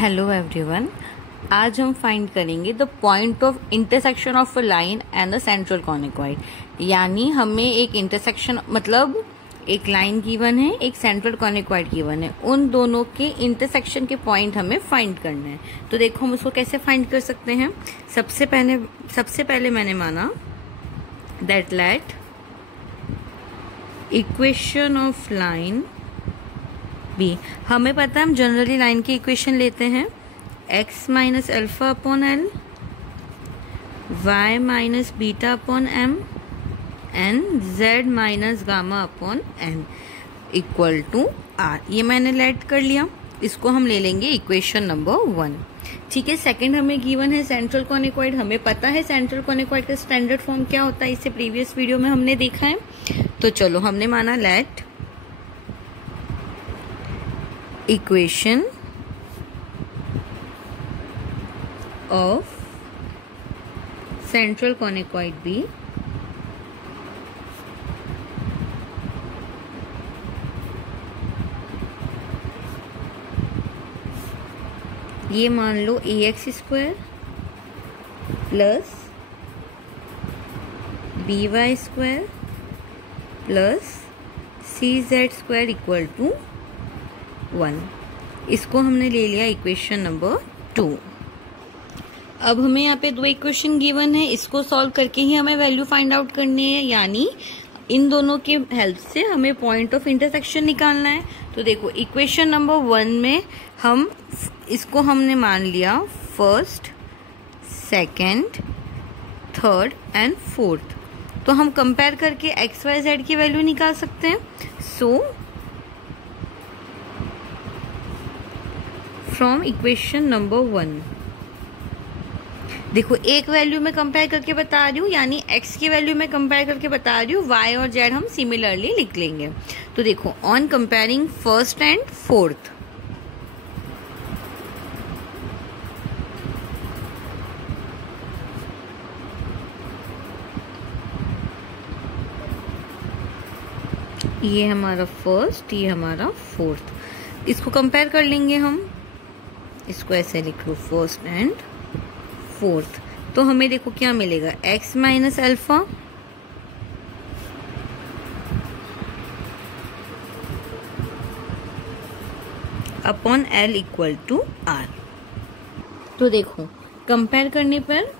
Hello everyone, आज हम find करेंगे the point of intersection of a line and the central conicoid. यानी हमें एक इंटरसेक्शन मतलब एक लाइन गिवन है, एक सेंट्रल कॉनिकॉइड गिवन है, उन दोनों के इंटरसेक्शन के पॉइंट हमें फाइंड करना है। तो देखो हम उसको कैसे फाइंड कर सकते हैं। सबसे पहले मैंने माना that let equation of line be. हमें पता है हम जनरली लाइन की इक्वेशन लेते हैं x minus alpha upon l, y minus beta upon m and z minus gamma upon n equal to r. ये मैंने लेट कर लिया, इसको हम ले लेंगे इक्वेशन नंबर 1। ठीक है। सेकंड हमें गिवन है सेंट्रल कॉनिकॉइड। हमें पता है सेंट्रल कॉनिकॉइड का स्टैंडर्ड फॉर्म क्या होता है, इसे प्रीवियस वीडियो में हमने देखा है। तो चलो हमने माना let equation of central conicoid be ये मान लो ax square plus by square plus cz square equal to 1। इसको हमने ले लिया इक्वेशन नंबर 2। अब हमें यहाँ पे दो इक्वेशन गिवन है, इसको सॉल्व करके ही हमें वैल्यू फाइंड आउट करनी है। यानी इन दोनों के हेल्प से हमें पॉइंट ऑफ इंटरसेक्शन निकालना है। तो देखो इक्वेशन नंबर 1 में हम इसको हमने मान लिया first, second, third and fourth. तो हम कंपेयर करके एक्स वाई जेड की वैल्यू निकाल सकते हैं। सो फ्रॉम इक्वेशन नंबर 1 देखो एक वैल्यू में कंपेयर करके बता रही हूँ, यानी x की वैल्यू में कंपेयर करके बता रही हूँ, y और z हम सिमिलरली लिख लेंगे। तो देखो on comparing first and fourth, ये हमारा फर्स्ट, ये हमारा फोर्थ, इसको कंपेयर कर लेंगे हम। इसको ऐसे लिख लो फर्स्ट एंड फोर्थ। तो हमें देखो क्या मिलेगा, x minus alpha upon l equal to r। तो देखो कंपेयर करने पर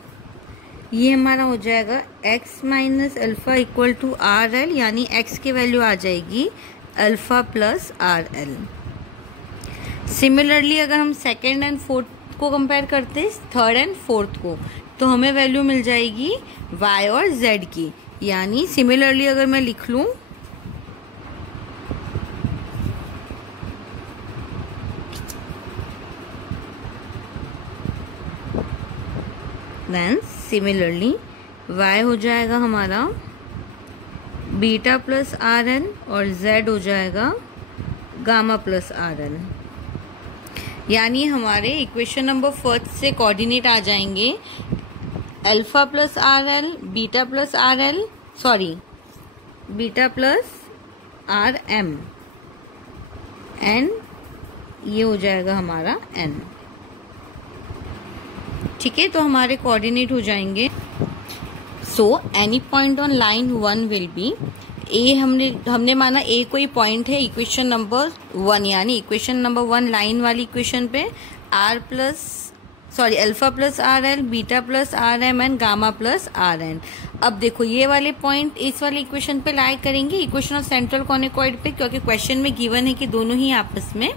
ये हमारा हो जाएगा x minus alpha equal to r l, यानी x की वैल्यू आ जाएगी alpha plus are l. Similarly अगर हम सेकेंड एंड फोर्थ को कंपेयर करते हैं, थर्ड एंड फोर्थ को, तो हमें वैल्यू मिल जाएगी y और z की। यानी सिमिलरली अगर मैं लिख लूं देन सिमिलरली y हो जाएगा हमारा बीटा प्लस आर एन और z हो जाएगा गामा प्लस आर एन। यानी हमारे इक्वेशन नंबर फर्स्ट से कोऑर्डिनेट आ जाएंगे alpha plus are l, beta plus are l, sorry beta plus are m n, ये हो जाएगा हमारा एन। ठीक है, तो हमारे कोऑर्डिनेट हो जाएंगे। So any point on line 1 will be A. हमने माना ए कोई पॉइंट है इक्वेशन नंबर 1, यानी इक्वेशन नंबर 1 लाइन वाली इक्वेशन पे alpha plus are l, beta plus are m n, gamma plus are n. अब देखो ये वाले पॉइंट इस वाले इक्वेशन पे लाई करेंगे इक्वेशन ऑफ सेंट्रल कॉनिकॉइड पे, क्योंकि क्वेश्चन में गिवन है कि दोनों ही आपस में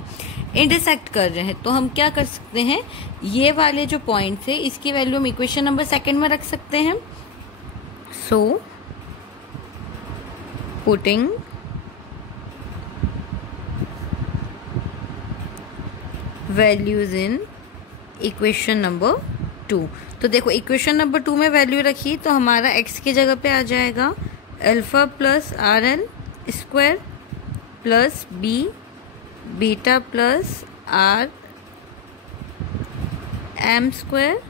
इंटरसेक्ट कर रहे हैं। तो हम क्या कर सकते हैं, ये वाले जो पॉइंट है इसकी वैल्यू हम इक्वेशन नंबर 2 में रख सकते हैं। सो putting values in equation number 2। तो देखो इक्वेशन नंबर 2 में वैल्यू रखी तो हमारा x की जगह पे आ जाएगा alpha plus are l square plus b beta plus R M square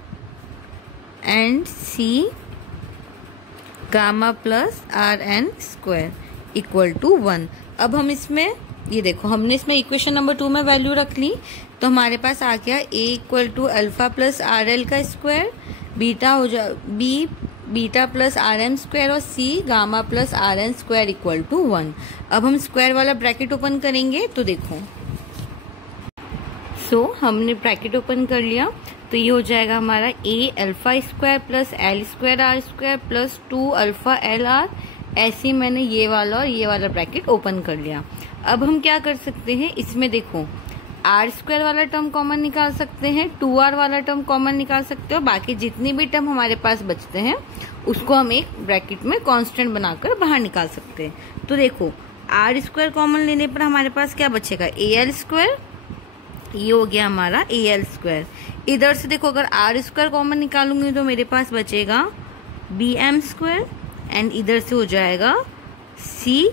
and c gamma plus are N square equal to 1। अब हम इसमें ये देखो हमने इसमें इक्वेशन नंबर 2 में वैल्यू रख ली, तो हमारे पास आ गया A equal to alpha plus are L का स्क्वायर, बीटा हो जा B beta plus R M square और C gamma plus are N square equal to 1। अब हम स्क्वायर वाला ब्रैकेट ओपन करेंगे, तो देखो हमने ब्रैकेट ओपन कर लिया, तो ये हो जाएगा हमारा A alpha square plus l square r square plus 2 alpha l r. ऐसे ही मैंने ये वाला और ये वाला ब्रैकेट ओपन कर लिया। अब हम क्या कर सकते हैं, इसमें देखो आर स्क्वायर वाला टर्म कॉमन निकाल सकते हैं, 2r वाला टर्म कॉमन निकाल सकते हो, बाकी जितनी भी टर्म हमारे पास बचते हैं उसको हम एक ब्रैकेट में कांस्टेंट बनाकर बाहर निकाल सकते हैं। तो देखो आर स्क्वायर कॉमन लेने पर हमारे पास क्या बचेगा, AL स्क्वायर, ये हो गया हमारा AL स्क्वायर। इधर से देखो अगर आर स्क्वायर कॉमन निकालूंगी तो मेरे पास बचेगा BM स्क्वायर एंड इधर से हो जाएगा CN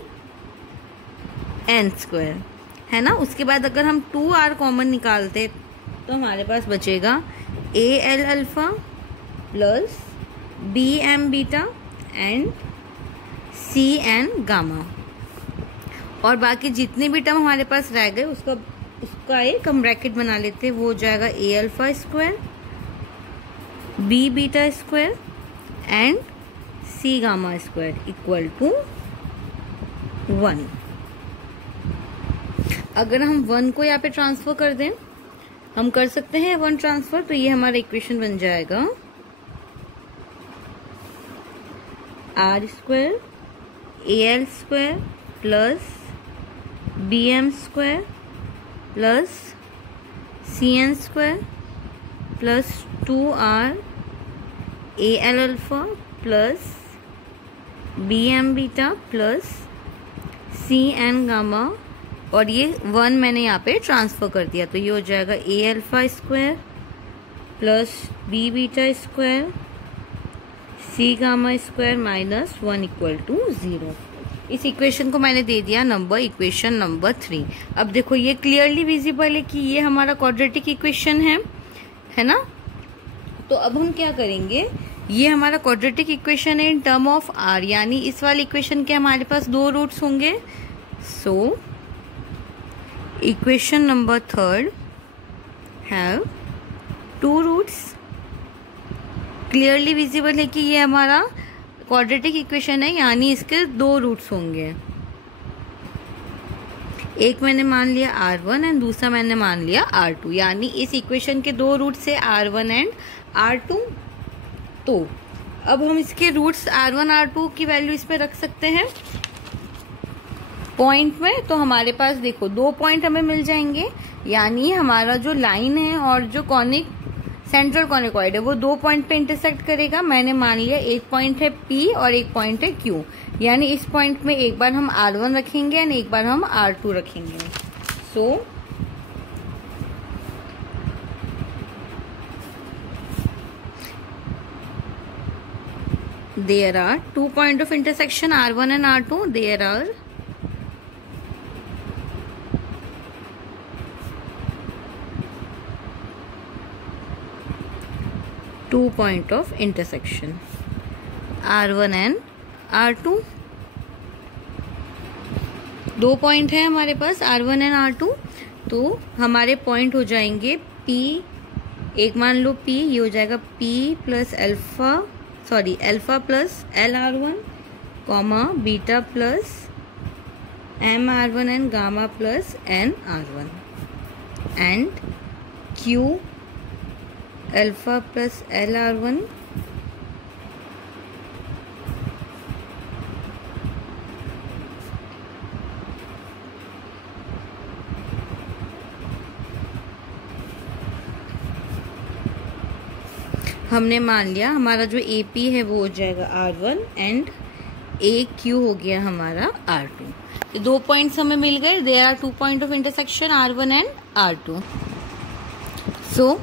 स्क्वायर, है ना। उसके बाद अगर हम 2r कॉमन निकालते तो हमारे पास बचेगा AL alpha plus BM beta and CN gamma, और बाकी जितने भी टर्म हमारे पास रह गए उसका एक हम ब्रैकेट बना लेते हैं, वो हो जाएगा A alpha square B beta square and C gamma square equal to 1। अगर हम 1 को यहाँ पे ट्रांसफर कर दें, हम कर सकते हैं 1 ट्रांसफर, तो ये हमारा इक्वेशन बन जाएगा r square AL square plus BM square plus CN square plus 2r AL alpha plus BM beta plus CN gamma, और ये 1 मैंने यहाँ पे ट्रांसफर कर दिया, तो ये हो जाएगा A alpha square plus B beta square C gamma square minus 1 equal to 0। इस इक्वेशन को मैंने दे दिया नंबर इक्वेशन नंबर 3। अब देखो ये क्लियरली विजिबल है कि ये हमारा क्वाड्रेटिक इक्वेशन है ना। तो अब हम क्या करेंगे, ये हमारा क्वाड्रेटिक इक्वेशन है इन टर्म ऑफ r, यानी इस वाले इक्वेशन के हमारे पास 2 रूट्स होंगे। So equation number 3 have 2 roots. Clearly visible है कि ये हमारा क्वाड्रेटिक इक्वेशन है, यानी इसके 2 रूट्स होंगे। एक मैंने मान लिया R1 एंड दूसरा मैंने मान लिया R2, यानी इस इक्वेशन के 2 रूट्स है R1 एंड R2। तो अब हम इसके रूट्स R1 R2 की वैल्यू इसमें रख सकते हैं पॉइंट में। तो हमारे पास देखो 2 पॉइंट हमें मिल जाएंगे, यानी हमारा जो लाइन है और जो कॉनिक सेंट्रल कॉनिकॉइड है वो 2 पॉइंट पे इंटरसेक्ट करेगा। मैंने मान लिया एक पॉइंट है P और एक पॉइंट है Q, यानी इस पॉइंट में एक बार हम R1 रखेंगे एंड एक बार हम R2 रखेंगे। सो there are 2 points of intersection R1 and R2. There are 2 points of intersection R1 and R2। 2 point है हमारे पास R1 एंड R2, तो हमारे पॉइंट हो जाएंगे P, एक मान लो P, ये हो जाएगा P plus alpha plus LR1 comma beta plus MR1 and gamma plus NR1 and Q alpha plus LR1 हमने मान लिया हमारा जो AP है वो हो जाएगा R1 एंड AQ हो गया हमारा R2। तो 2 पॉइंट्स हमें मिल गए। There are 2 point of intersection R1 and R2। So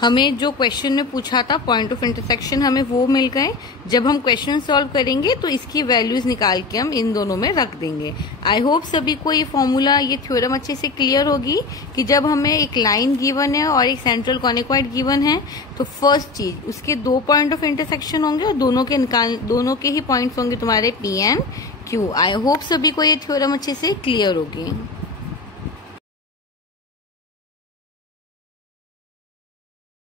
हमें जो क्वेश्चन में पूछा था पॉइंट ऑफ इंटरसेक्शन हमें वो मिल गए। जब हम क्वेश्चन सॉल्व करेंगे तो इसकी वैल्यूज निकाल के हम इन दोनों में रख देंगे। आई होप सभी को ये फॉर्मूला, ये थ्योरम अच्छे से क्लियर होगी कि जब हमें एक लाइन गिवन है और एक सेंट्रल कॉनिकॉइड गिवन है तो फर्स्ट चीज उसके 2 पॉइंट ऑफ इंटरसेक्शन होंगे और दोनों के ही पॉइंट्स होंगे तुम्हारे P and Q। I hope सभी को ये थ्योरम अच्छे से क्लियर होगी।